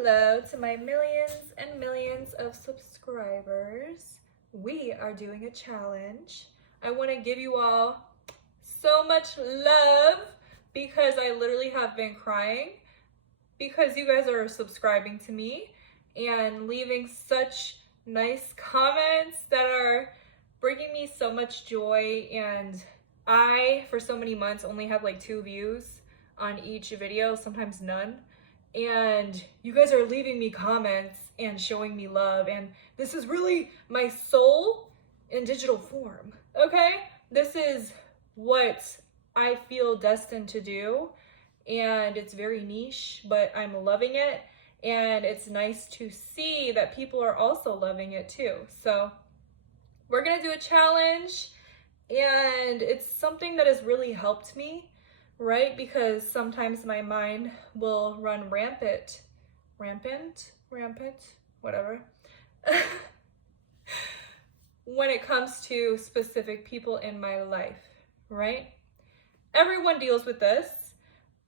Hello to my millions and millions of subscribers. We are doing a challenge. I want to give you all so much love because I literally have been crying because you guys are subscribing to me and leaving such nice comments that are bringing me so much joy. And I, for so many months, only had like 2 views on each video, sometimes none. And you guys are leaving me comments and showing me love, and this is really my soul in digital form. Okay, this is what I feel destined to do, and it's very niche, but I'm loving it, and it's nice to see that people are also loving it too. So we're gonna do a challenge, and it's something that has really helped me, right? Because sometimes my mind will run rampant, whatever, when it comes to specific people in my life, right? Everyone deals with this,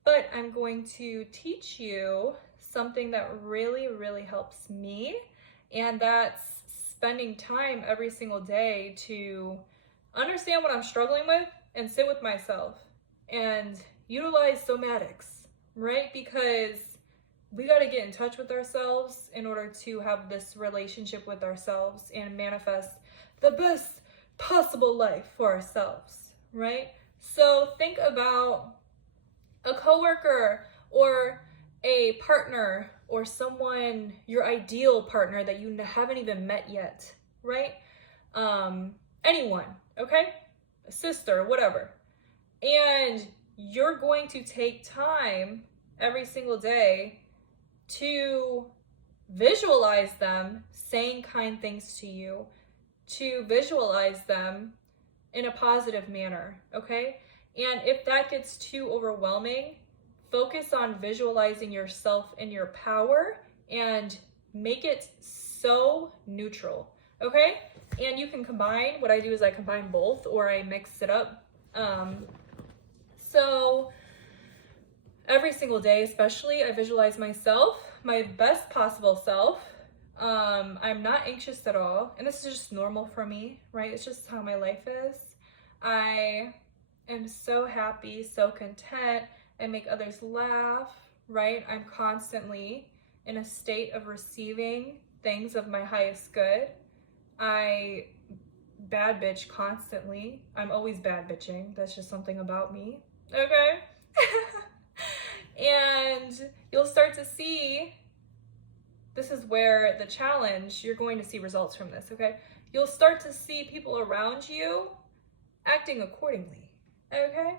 but I'm going to teach you something that really, really helps me, and that's spending time every single day to understand what I'm struggling with and sit with myself and utilize somatics, right? Because we got to get in touch with ourselves in order to have this relationship with ourselves and manifest the best possible life for ourselves, right? So think about a coworker or a partner or someone, your ideal partner that you haven't even met yet, right? Anyone, okay? A sister, whatever. And you're going to take time every single day to visualize them saying kind things to you, to visualize them in a positive manner, okay? And if that gets too overwhelming, focus on visualizing yourself in your power and make it so neutral, okay? And you can combine, what I do is I combine both, or I mix it up. So every single day, especially, I visualize myself, my best possible self. I'm not anxious at all, and this is just normal for me, right? It's just how my life is. I am so happy, so content. I make others laugh, right? I'm constantly in a state of receiving things of my highest good. I bad bitch constantly. I'm always bad bitching. That's just something about me, okay? And you'll start to see, this is where the challenge, you're going to see results from this, okay? You'll start to see people around you acting accordingly, okay?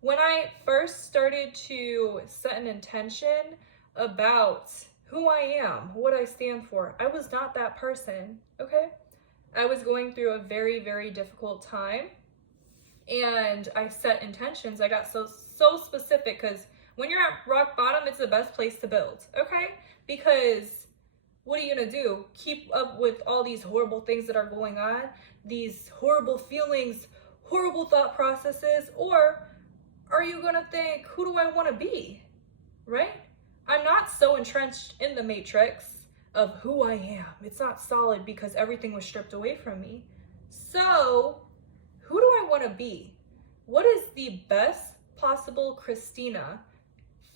When I first started to set an intention about who I am, what I stand for, I was not that person, okay? I was going through a very, very difficult time, and I set intentions. I got so specific, because when you're at rock bottom, it's the best place to build, okay? Because what are you gonna do? Keep up with all these horrible things that are going on, these horrible feelings, horrible thought processes, or are you gonna think, who do I wanna be, right? I'm not so entrenched in the matrix of who I am. It's not solid because everything was stripped away from me. So who do I wanna be? What is the best possible Christina,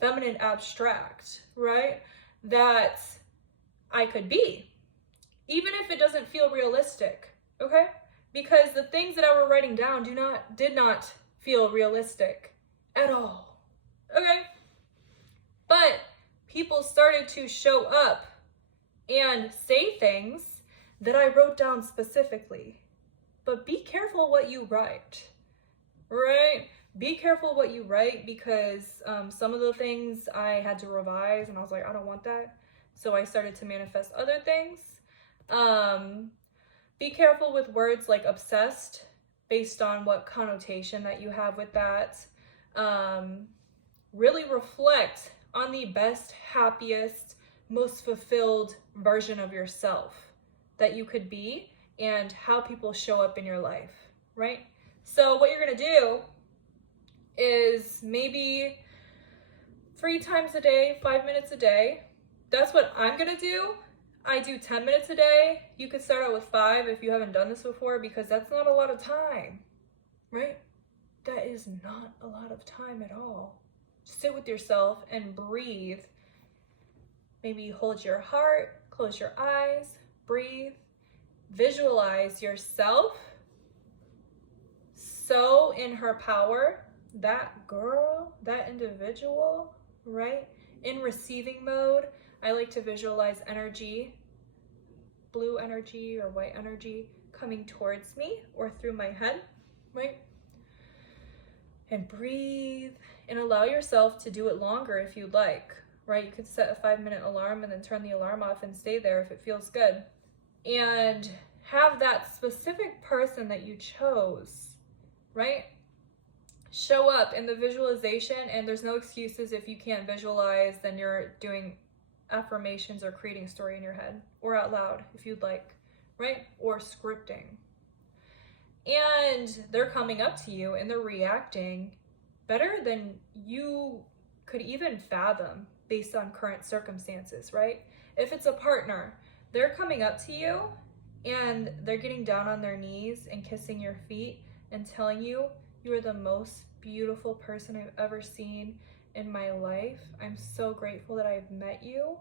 feminine abstract, right, that I could be, even if it doesn't feel realistic, okay? Because the things that I were writing down did not feel realistic at all, okay? But people started to show up and say things that I wrote down specifically. But be careful what you write, right? Be careful what you write, because some of the things I had to revise, and I was like, I don't want that. So I started to manifest other things. Be careful with words like obsessed, based on what connotation that you have with that. Really reflect on the best, happiest, most fulfilled version of yourself that you could be, and how people show up in your life, right? So what you're gonna do is maybe 3 times a day, 5 minutes a day, that's what I'm gonna do. I do 10 minutes a day. You could start out with 5 if you haven't done this before, because that's not a lot of time, right? That is not a lot of time at all. Sit with yourself and breathe. Maybe hold your heart, close your eyes, breathe. Visualize yourself so in her power, that girl, that individual, right? In receiving mode. I like to visualize energy, blue energy or white energy coming towards me or through my head, right? And breathe and allow yourself to do it longer if you'd like, right? You could set a 5-minute alarm and then turn the alarm off and stay there if it feels good. And have that specific person that you chose, right? Show up in the visualization, and there's no excuses if you can't visualize, then you're doing affirmations or creating a story in your head or out loud if you'd like, right? Or scripting. And they're coming up to you and they're reacting better than you could even fathom based on current circumstances, right? If it's a partner, they're coming up to you and they're getting down on their knees and kissing your feet and telling you, you are the most beautiful person I've ever seen in my life. I'm so grateful that I've met you.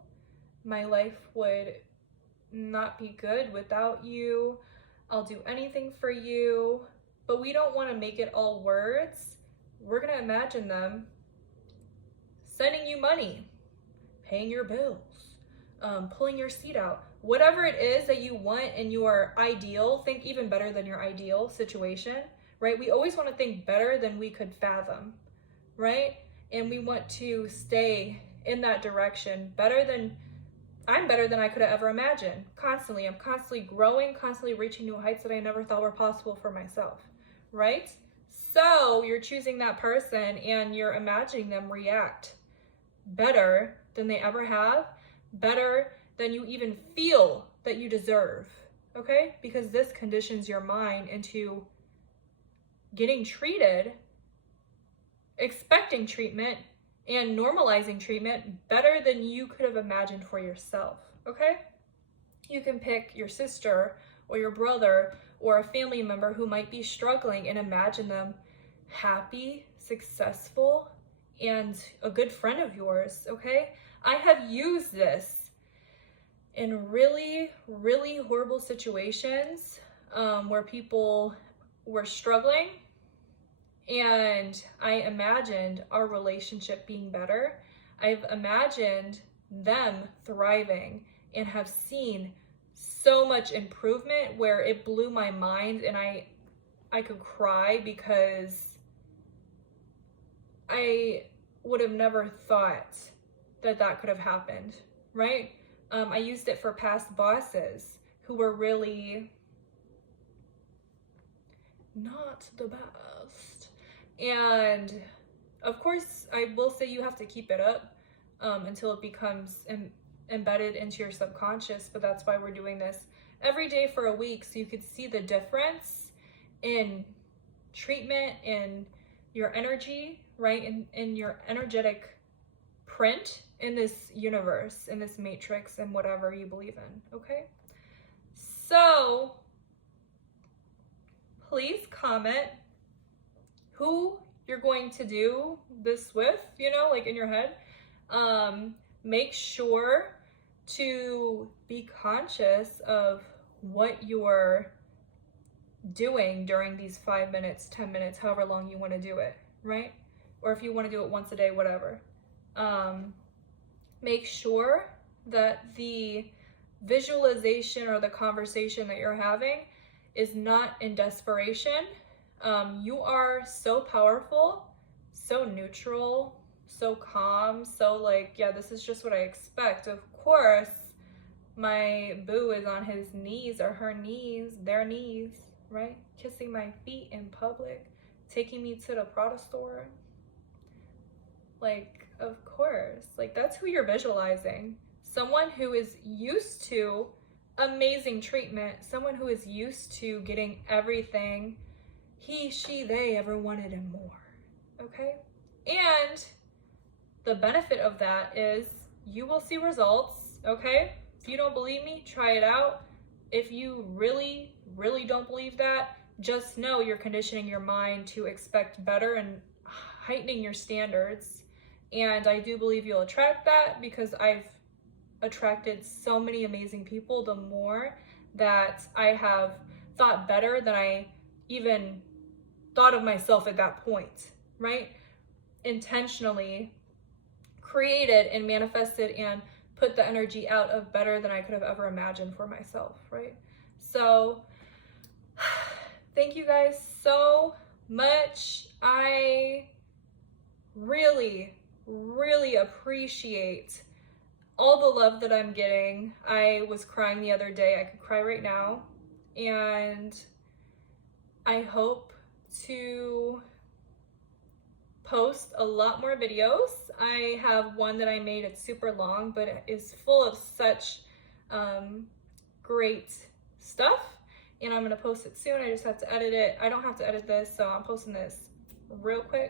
My life would not be good without you. I'll do anything for you. But we don't want to make it all words. We're going to imagine them sending you money, paying your bills, pulling your seat out. Whatever it is that you want in your ideal, think even better than your ideal situation, right? We always want to think better than we could fathom, right? And we want to stay in that direction, I'm better than I could have ever imagined. Constantly, I'm constantly growing, constantly reaching new heights that I never thought were possible for myself, right? So you're choosing that person and you're imagining them react better than they ever have, better than you even feel that you deserve, okay? Because this conditions your mind into getting treated, expecting treatment, and normalizing treatment better than you could have imagined for yourself, okay? You can pick your sister or your brother or a family member who might be struggling and imagine them happy, successful, and a good friend of yours, okay? I have used this in really, really horrible situations where people were struggling, and I imagined our relationship being better. I've imagined them thriving and have seen so much improvement where it blew my mind, and I could cry because I would have never thought that that could have happened, right? I used it for past bosses who were really not the best. And of course, I will say you have to keep it up until it becomes embedded into your subconscious, but that's why we're doing this every day for a week, so you could see the difference in treatment, in your energy, right? In your energetic print in this universe, in this matrix, and whatever you believe in, okay? So please comment who you're going to do this with, you know, like in your head. Make sure to be conscious of what you're doing during these 5 minutes, 10 minutes, however long you want to do it, right? Or if you want to do it once a day, whatever. Make sure that the visualization or the conversation that you're having is not in desperation. You are so powerful, so neutral, so calm, so like, yeah, this is just what I expect. Of course, my boo is on his knees or her knees, their knees, right? Kissing my feet in public, taking me to the Prada store. Like, of course, like that's who you're visualizing. Someone who is used to amazing treatment, someone who is used to getting everything he, she, they ever wanted and more, okay? And the benefit of that is you will see results, okay? If you don't believe me, try it out. If you really, really don't believe that, just know you're conditioning your mind to expect better and heightening your standards. And I do believe you'll attract that, because I've attracted so many amazing people the more that I have thought better than I even thought of myself at that point, right? Intentionally created and manifested and put the energy out of better than I could have ever imagined for myself, right? So thank you guys so much. I really, really appreciate all the love that I'm getting. I was crying the other day. I could cry right now. And I hope to post a lot more videos. I have one that I made, it's super long, but it is full of such great stuff. And I'm gonna post it soon. I just have to edit it. I don't have to edit this, so I'm posting this real quick.